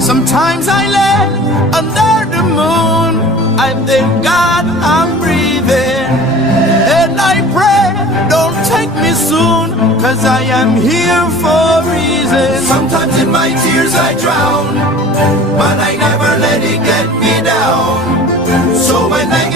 Sometimes I lay under the moon, I thank God I'm breathing, and I pray, don't take me soon, cause I am here for a reason. Sometimes in my tears I drown, but I never let it get me down. So when I